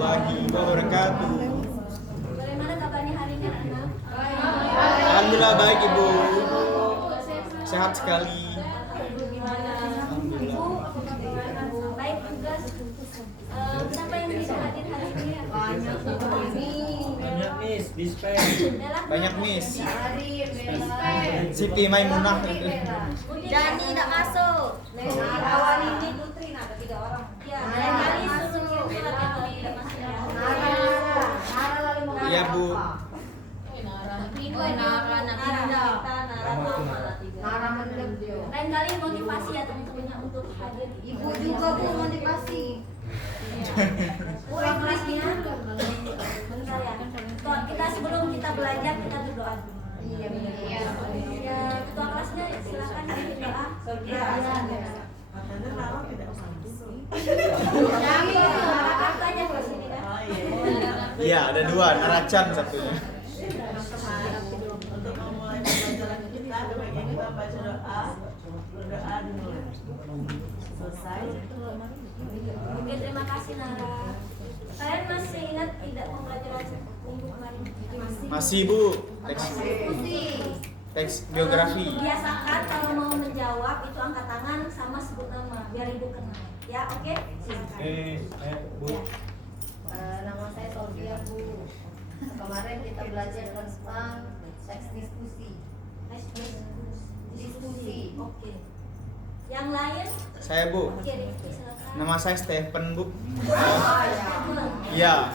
warahmatullahi wabarakatuh. Bagaimana kabarnya hari ini anak-anak? Alhamdulillah baik Ibu. Sehat sekali. Gimana? Ibu, baik juga. Siapa yang bisa hadir hari ini? Banyak Miss, dispen. Banyak Miss. Siti Maimunah. Dani tidak masuk. Awal ini Putri, ada 3 orang. Ya, lain kali suruh surat yang tidak masuk ya. Iya Bu. Lain kali motivasi ya teman-temannya untuk hadir. Ibu juga Bu motivasi. Kurang kelasnya. Bentar ya. Kita sebelum kita belajar kita berdoa. Iya benar. Ya, ketua kelasnya silakan berdoa. Ya. Katanya ke sini kan. Iya ada 2, Naracan satunya. Untuk memulai pelajaran kita, sebaiknya kita baca doa. Berdoa dulu. Selesai. Oke, terima kasih Nara. Kalian masih ingat tidak pembelajaran minggu kemarin? Masih Bu. Teks geografi. Biasakan kalau mau menjawab itu angkat tangan sama sebut nama biar ibu kenal. Ya, oke? Silakan. Bu. Nama saya Sofia Bu. Kemarin kita belajar tentang seks diskusi. Diskusi. Oke. Yang lain? Saya Bu. Oke, Rifki silakan. Nama saya Stephen Bu. Stephen. Iya.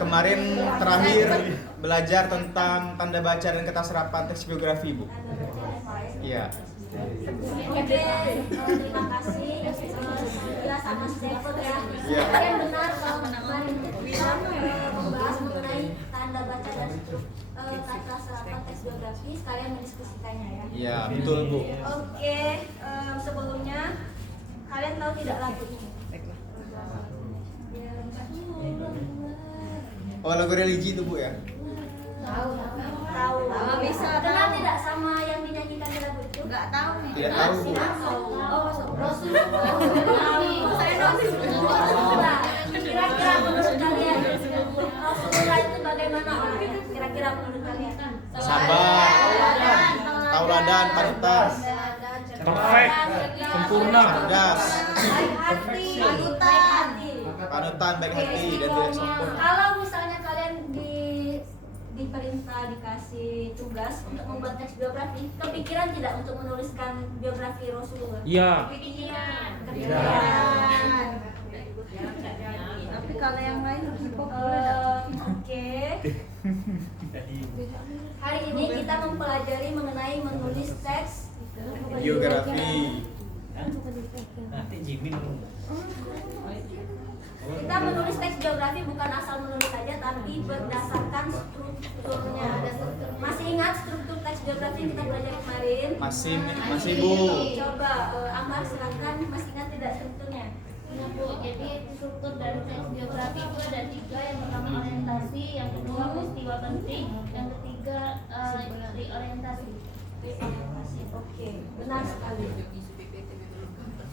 Kemarin terakhir belajar tentang tanda baca dan kata serapan teks geografi Bu. Iya. Oke, terima kasih. Saya sama Stephen ya. Iya. Kalian benar kalau kemarin kita membahas mengenai tanda baca dan kata serapan teks geografi, sekalian mendiskusikannya ya. Iya, betul Bu. Oke, sebelumnya kalian tahu tidak lagu ini? Oh lagu religi itu Bu ya? Tahu. Bisa Kenal tidak sama yang dinyanyikan di lagu itu? Enggak tahu nih. Tidak tahu Bu. Oh, saya Rasulullah. Kira-kira menurut kalian Rasulullah itu bagaimana orangnya? Kira-kira menurut kalian? Sabar, tauladan, panutan, Perfect, sempurna, cerdas, Baik hati, panutan, baik hati dan tidak sombong. Kalau misalnya kalian diperintah dikasih tugas untuk membuat teks biografi, kepikiran tidak untuk menuliskan biografi Rasulullah? iya. Kepikiran. Tapi kalau yang lain Oke. Hari ini kita mempelajari mengenai menulis teks Geografi. Nanti Jimin. Kita menulis teks geografi bukan asal menulis saja, tapi berdasarkan strukturnya. Masih ingat struktur teks geografi yang kita pelajari kemarin? Masih Bu. Coba Amar silakan, masih ingat tidak strukturnya? Iya Bu, jadi struktur dari teks geografi itu ada 3. Yang pertama orientasi, yang kedua peristiwa penting, yang ketiga reorientasi. Oke, benar sekali.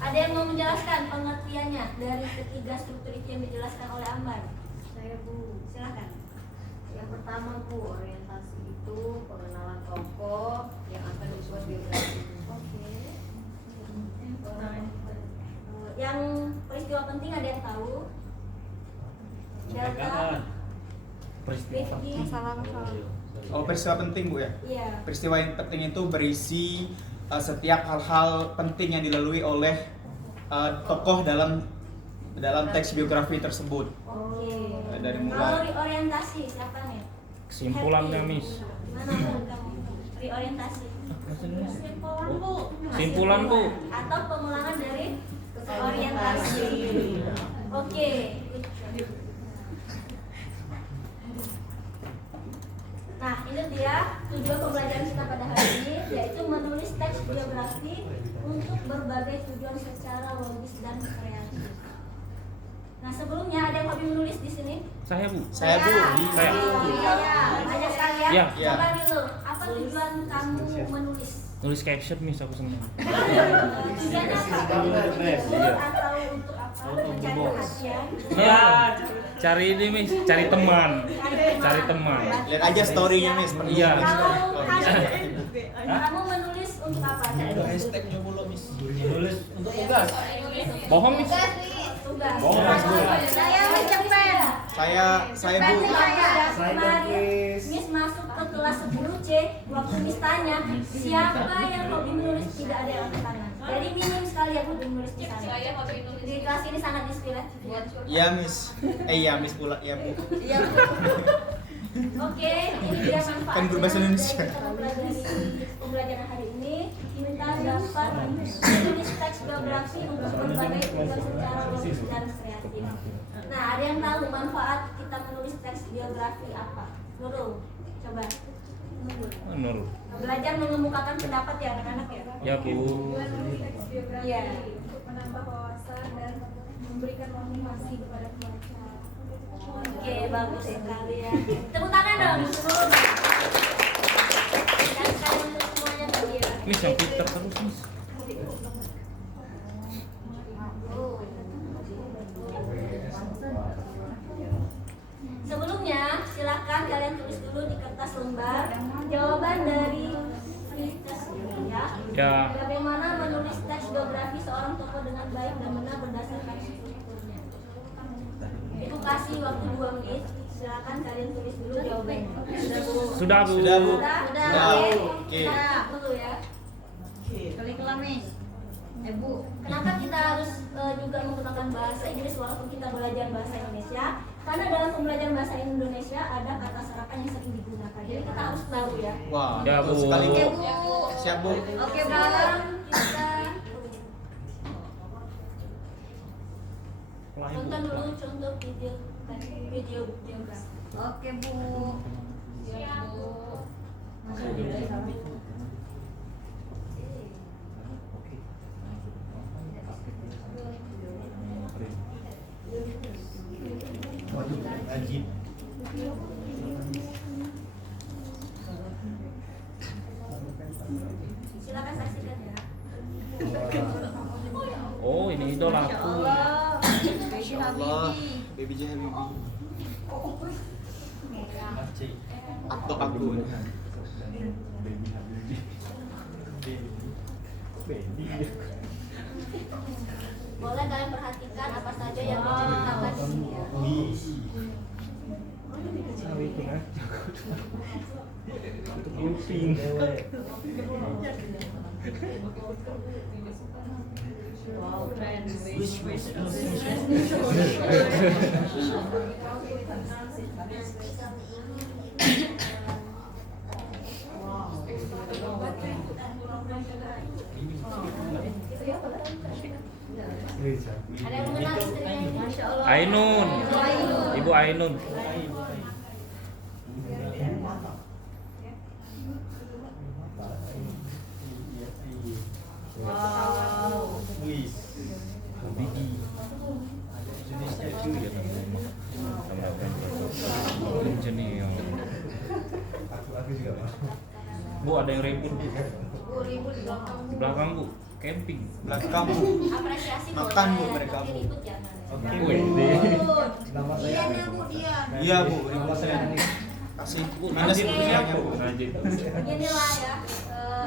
Ada yang mau menjelaskan pengertiannya dari ketiga struktur itu yang dijelaskan oleh Ambar? saya Bu. Silakan. Yang pertama Bu, orientasi itu pengenalan tokoh yang akan dibuat biografi. Oke. Yang peristiwa penting ada yang tahu? Delta. Rifki. Oh peristiwa penting Bu ya? Iya. Peristiwa yang penting itu berisi setiap hal-hal penting yang dilalui oleh tokoh dalam teks biografi tersebut. Oke. Dari Kalau mulai reorientasi siapa nih? Kesimpulannya, Happy. Miss. Gimana menurut kamu? Reorientasi. Simpulan Bu. Atau pengulangan dari orientasi. Oke. Nah, ini dia tujuan pembelajaran kita pada hari ini, yaitu menulis teks biografi untuk berbagai tujuan secara logis dan kreatif. Nah, sebelumnya ada yang hobi menulis di sini? Saya Bu. Saya Bu. Saya. Banyak sekali ya. Iya. Coba dulu, apa tujuan kamu menulis? Nulis caption Miss, aku seneng. Tujuannya apa? Untuk menghibur atau untuk apa? Mencari perhatian? Iya. Cari ini Miss, cari teman. Cari teman. Lihat aja story-nya Miss. Iya. Kalau kamu menulis untuk apa? Hashtagnya mulu Miss. Tulis untuk tugas. Bohong Miss. Tugas. Saya mencepen. Saya Bu. Kemarin Miss masuk ke kelas 10C, waktu Miss tanya siapa yang hobi menulis, tidak ada yang angkat tangan. Jadi minim sekali yang hobi menulis di sana. Di kelas ini sangat inspiratif. Iya Miss. Iya Miss pula ya Bu. Oke, ini dia manfaat Kan guru bahasa Indonesia. kita mempelajari pembelajaran hari ini. Kita dapat menulis teks biografi untuk berbagai tujuan secara logis dan kreatif. Nah, ada yang tahu manfaat kita menulis teks biografi apa? Nurul, coba. Nur. Belajar mengemukakan pendapat ya anak-anak ya. Ya Bu. Iya. Untuk menambah wawasan dan memberikan motivasi kepada pembaca. Oke, bagus sekali ya. Tepuk tangan dong seluruhnya. Dan kalian semuanya tadi ya. Miss yang pintar terus Miss. Sebelumnya, silakan kalian tulis dulu di kertas lembar jawaban dari free test ini ya. Ya. Bagaimana menulis teks biografi seorang tokoh dengan baik dan benar berdasarkan strukturnya. Itu kasih waktu 2 menit. Silakan kalian tulis dulu jawabannya. Sudah Bu. Sudah Bu. Sudah. Oke. Kita dulu ya. Klik Miss. Bu. Kenapa kita harus juga menggunakan bahasa Inggris walaupun kita belajar bahasa Indonesia? Karena dalam pembelajaran bahasa Indonesia ada kata serapan yang sering digunakan. Jadi kita harus tahu ya. Wah, Ya, betul Bu. sekali Oke, Bu. Bu. Siap Bu. Oke, sekarang kita tonton dulu contoh video biografi. Oke Bu. Siap Bu. Wajib. Silakan saksikan ya. Oh, ini idolaku. Allah, Baby J Habibie. Atau aku. Boleh kalian perhatikan apa saja yang diceritakan di sini ya. Wow, keren. Ada yang mengenal istrinya ini? Masya Allah. Ainun. Ibu Ainun. Wow. Habibie. Jenior. Bu, ada yang ribut Bu. Di belakang Bu, camping. Belakang Bu. Apresiasi Makan, Bu, boleh, mereka, tapi Bu. ribut jangan. Wih, Nama saya. Iya Bu. Kasih mana sih videonya Bu? Najib. Inilah ya.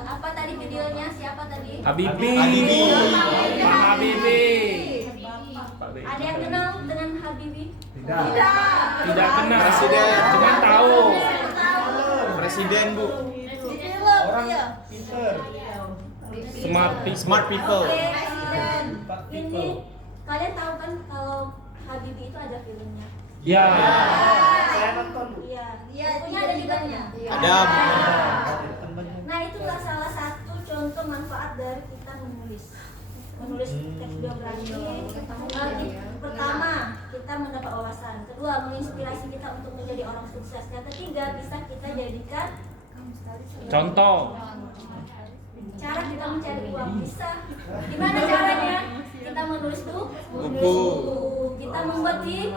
Apa tadi videonya? Siapa tadi? Habibie. Habibie. Habibie. Ada yang kenal dengan Habibie? Tidak kenal. Presiden. Cuma tahu. Presiden Bu. Orang pinter. Smart people. Oke, ini kalian tahu kan kalau Habibie itu ada filmnya? Ya. Saya nonton Bu. Iya. Bukunya ada juga ya? Ada Bu. Nah, itulah salah satu contoh manfaat dari kita menulis teks biografi. Pertama, kita mendapat wawasan. Kedua, menginspirasi kita untuk menjadi orang sukses. Yang ketiga, bisa kita jadikan Contoh. cara kita mencari uang. Bisa. Gimana caranya? Kita menulis Buku. Kita membuat film.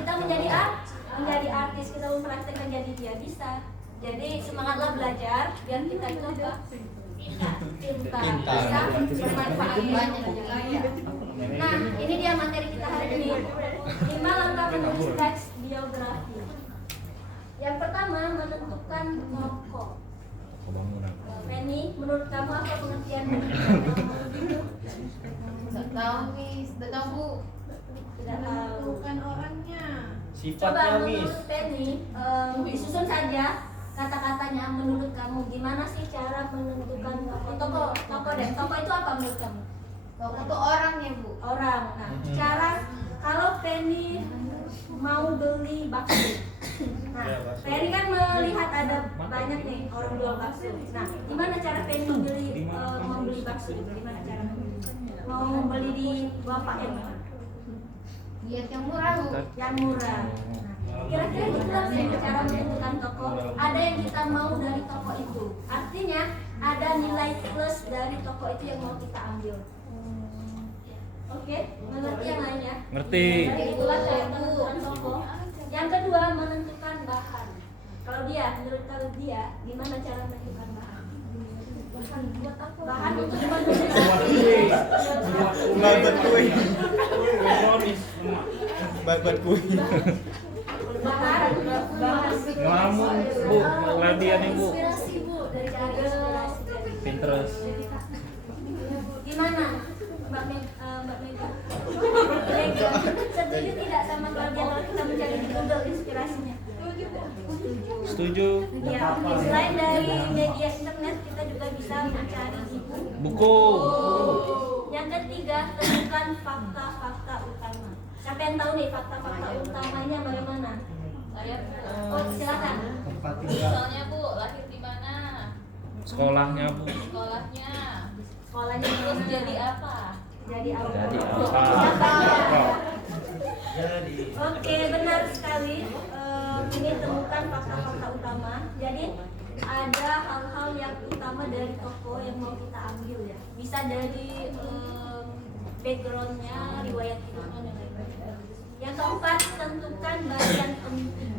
Kita menjadi artis. Kita mempraktekkan jadi dia. Bisa. Jadi semangatlah belajar biar kita itu apa? Pintar. Bisa bermanfaat banyak. Nah, ini dia materi kita hari ini. 5 langkah menulis teks biografi. Yang pertama menentukan tokoh. Bangunan. Penny, menurut kamu apa pengertian Nggak tahu Miss, nggak tahu Bu. tidak tahu? Bukan orangnya. Coba Sifatnya Miss. menurut Penny, disusun saja kata-katanya menurut kamu gimana sih cara menentukan tokoh deh. Tokoh itu apa menurut kamu? Tokoh itu orangnya Bu. Orang. Nah, cara kalau Penny mau beli bakso. Nah, Penny kan melihat ada banyak nih orang jual bakso. Nah, gimana cara Penny membeli bakso? Gimana cara mau membeli di bapak yang mana? Lihat yang murah Bu. Yang murah. Nah, kira-kira itulah cara menentukan toko. Ada yang kita mau dari toko itu. Artinya ada nilai plus dari toko itu yang mau kita ambil. Oke, mengerti yang lainnya? Ngerti. Jadi itulah cara menentukan toko. Yang kedua menentukan bahan. Kalau dia, gimana cara menentukan bahan? Bahan untuk menulis. Buat kue. Buat kue. Bahan Ngelamun Bu, ladian nih Bu. inspirasi Bu dari inspirasi. Pinterest. Gimana Mbak Mega? Setuju tidak sama keluarga kalau kita mencari di Google inspirasinya? Setuju. Ya, selain dari media internet kita juga bisa mencari di Buku. Yang ketiga, tentukan fakta-fakta utama. Siapa yang tahu nih fakta-fakta utamanya bagaimana? Saya Oh, silakan. Tempat tinggal. misalnya Bu, lahir di mana? Sekolahnya Bu. Sekolahnya. Sekolahnya Terus mana? jadi apa? Jadi apa? Jadi apa? Siapa? Jadi Oke, benar sekali. Ini temukan fakta-fakta utama. Jadi ada hal-hal yang utama dari toko yang mau kita ambil ya. Bisa dari backgroundnya, riwayat hidupnya dan lain-lain. Yang keempat, tentukan bagian penting.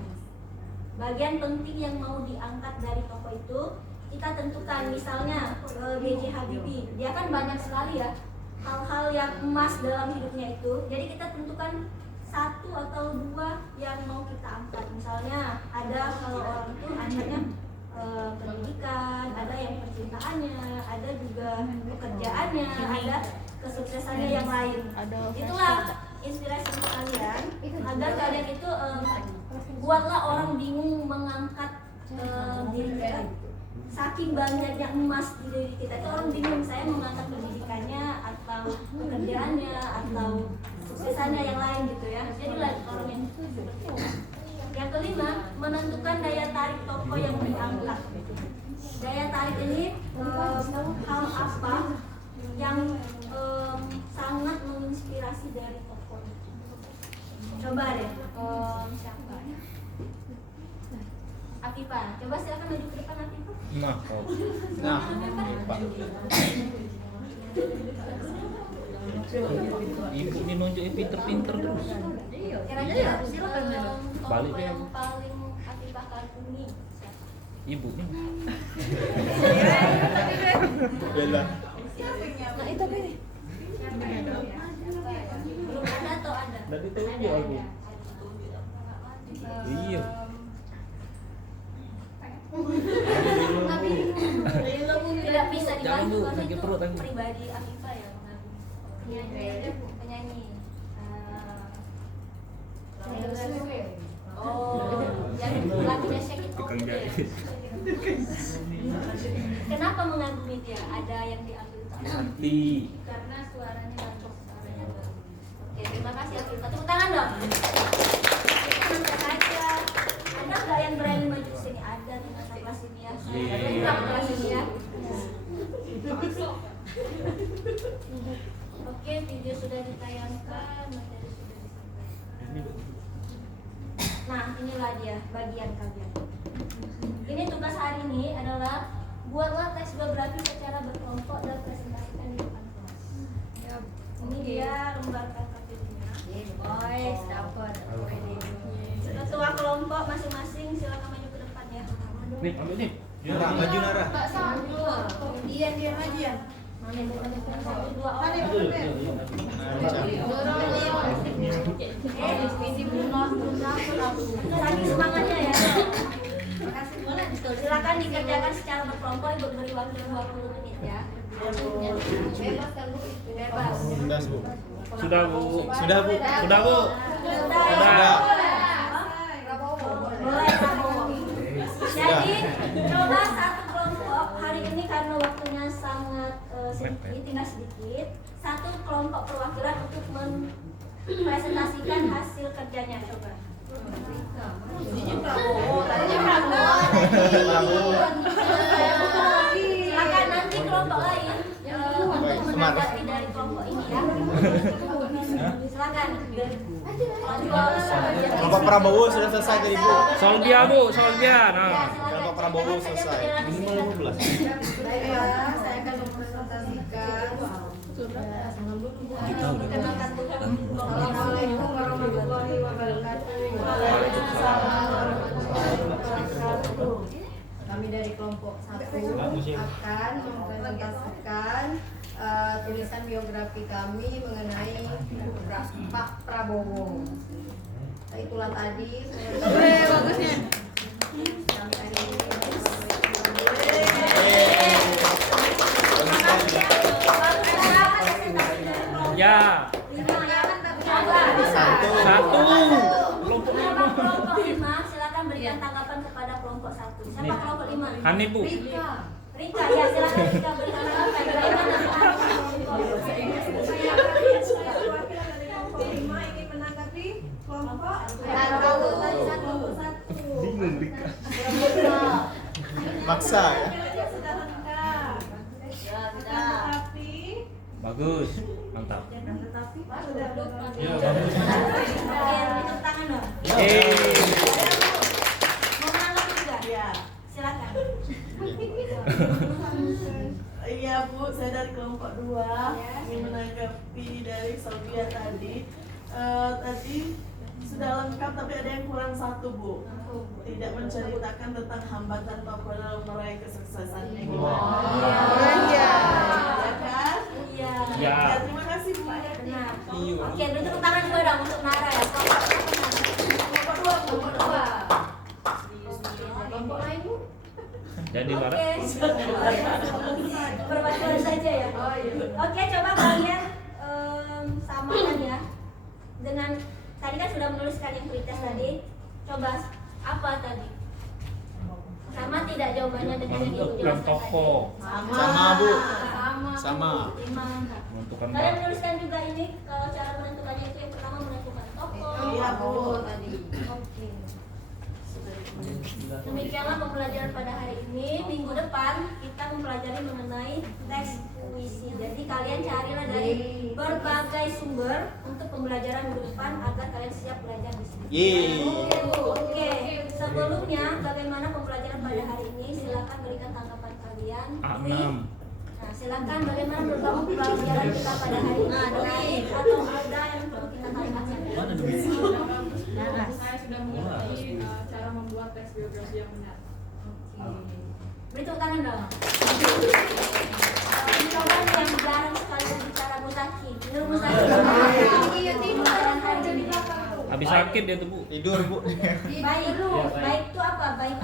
Bagian penting yang mau diangkat dari toko itu kita tentukan. Misalnya B.J. Habibie, dia kan banyak sekali ya hal-hal yang emas dalam hidupnya itu. Jadi kita tentukan satu atau dua yang mau kita angkat. Misalnya ada kalau orang itu angkatnya pendidikan, ada yang percintaannya, ada juga pekerjaannya, ada kesuksesannya yang lain. Itulah inspirasi untuk kalian agar kalian itu buatlah orang bingung mengangkat diri kita. Saking banyaknya emas di diri kita itu orang bingung saya mengangkat pendidikannya atau pekerjaannya atau suksesannya yang lain gitu ya. Jadilah orang yang seperti itu. Yang kelima, menentukan daya tarik toko yang diangkat. Daya tarik ini hal apa yang sangat menginspirasi dari toko itu. Coba deh, siapa? Afifah, coba silakan maju ke depan Afifah. Nah, kau. Nah, Pak. Ibu ini nunjukin pinter-pinter terus. Kira-kira Balik. tokoh yang paling Afifah kagumi siapa? Ibu nih. Bella. Belum ada atau ada? Tadi tuh aja aku. Iya. Tidak bisa Jangan, Bu, dibantu karena sakit itu perut aku. pribadi Afifah yang mengagumi. Penyanyi. Oh, yang lagunya Shake It Off itu ya. Kenapa mengagumi dia? Ada yang diambil tahu? Hati. Karena suaranya bagus, suaranya bagus. Oke, terima kasih Afifah. Tepuk tangan dong. Santai saja. Ada nggak yang berani maju ke sini? Ada di masa kelas ini ya. Ada di kelas ini ya. Oke, video sudah ditayangkan, materi sudah disampaikan. Nah, inilah dia bagian kalian. Ini tugas hari ini adalah buatlah teks biografi secara berkelompok dan presentasikan di depan kelas. Ini dia lembar KKP-nya. Boys, dapat. Ketua kelompok masing-masing silakan maju ke depan ya. Nih, ambil nih. Nara, maju Nara. Mbak Sandra. Dia aja ya. Satu dua orang. Aduh, iya, iya. Nah, Ica. Divisi Bruno. waktu 20 menit ya. Bebas kan Bu? Bebas. Bebas, Bu. Sudah Bu. Sudah, Bu. Sudah Bu. Sudah. Prabowo boleh. Boleh Prabowo. Jadi coba satu kelompok hari ini karena waktunya sangat sedikit, tinggal sedikit. Satu kelompok perwakilan untuk mempresentasikan hasil kerjanya coba. Prabowo, tadinya Prabowo. Silakan nanti kelompok lain Baik, untuk semangat. menanggapi dari kelompok ini ya. Silakan. Kelompok Prabowo sudah selesai tadi, Bu. Solbia Bu, Solbia. Nah. Kelompok Prabowo selesai. Minimal 15. Baiklah, saya akan mempresentasikan. Assalamualaikum warahmatullahi wabarakatuh. Kami dari kelompok 1 akan mempresentasikan tulisan biografi kami mengenai Pak Prabowo. Itulah tadi. Bagusnya. Ya. Satu. Kelompok Kelompok 5 silakan berikan tanggapan kepada kelompok 1. Siapa kelompok 5? Hani Bu. Rika, ya silakan Rika berikan tanggapan. Bagaimana Saya perwakilan dari kelompok 5 ingin menanggapi kelompok Bingung, Rika. Maksa ya. Hasilnya sudah lengkap. Tetapi Bagus. Mantap. sudah berapa? Ya, bagus. Oke, tepuk tangan dong. Mau menanggapi juga? Iya. Silakan. Iya Bu, saya dari kelompok 2 ingin menanggapi dari Sofia tadi. Tadi sudah lengkap tapi ada yang kurang satu Bu. Tidak menceritakan tentang hambatan Papua dalam meraih kesuksesannya gimana. Iya. Ya kan? Iya. Ya. Ya, terima kasih Bu. Benar. Oke, beri tepuk tangan juga dong untuk Nara ya. Kelompok 2. Kelompok lain Bu? Jadi Oke. Lara. Perwakilan saja ya. Oke, coba kalian samakan ya. Dengan tadi kan sudah menuliskan yang pretest tadi. Coba apa tadi? Sama tidak jawabannya dengan yang ibu Menentukan jelaskan tokoh. Sama, Bu. Sama. Sama. Lima angka. Menentukan Kalian tokoh. menuliskan juga ini kalau cara menentukannya itu yang pertama menentukan tokoh. Iya Bu. Tadi. Oke. Demikianlah pembelajaran pada hari ini. Minggu depan kita mempelajari mengenai teks puisi. Jadi kalian carilah dari berbagai sumber untuk pembelajaran minggu depan agar kalian siap belajar di sini. Yeay. Oke. Sebelumnya bagaimana pembelajaran pada hari ini? Silakan berikan tanggapan kalian. A6. Nah, silakan bagaimana bergabung pembelajaran kita pada hari ini? Menarik atau ada yang perlu kita tambahkan? Saya sudah mengerti cara membuat teks biografi yang benar. Beri tepuk tangan dong. Coba nih yang jarang sekali berbicara Musaki. Nur Musaki. Iya, tidur. Hari ini. Habis sakit dia tuh Bu. Tidur, Bu. Baik lu. Baik itu apa? Baik.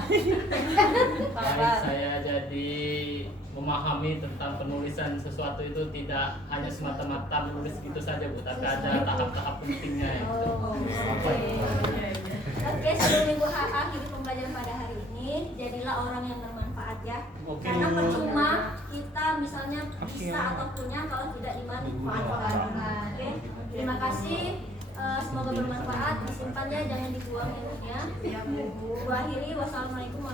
Baik, saya jadi memahami tentang penulisan sesuatu itu tidak hanya semata-mata menulis gitu saja Bu, tapi ada tahap-tahap pentingnya itu. Oke, sebelum Ibu akhiri pembelajaran pada hari ini, jadilah orang yang bermanfaat ya. Oke. Karena percuma kita misalnya bisa atau punya kalau tidak dimanfaatkan. Oke, terima kasih. Semoga bermanfaat. Disimpannya, jangan dibuang ilmunya. Bu akhiri. Wassalamualaikum warahmatullahi wabarakatuh.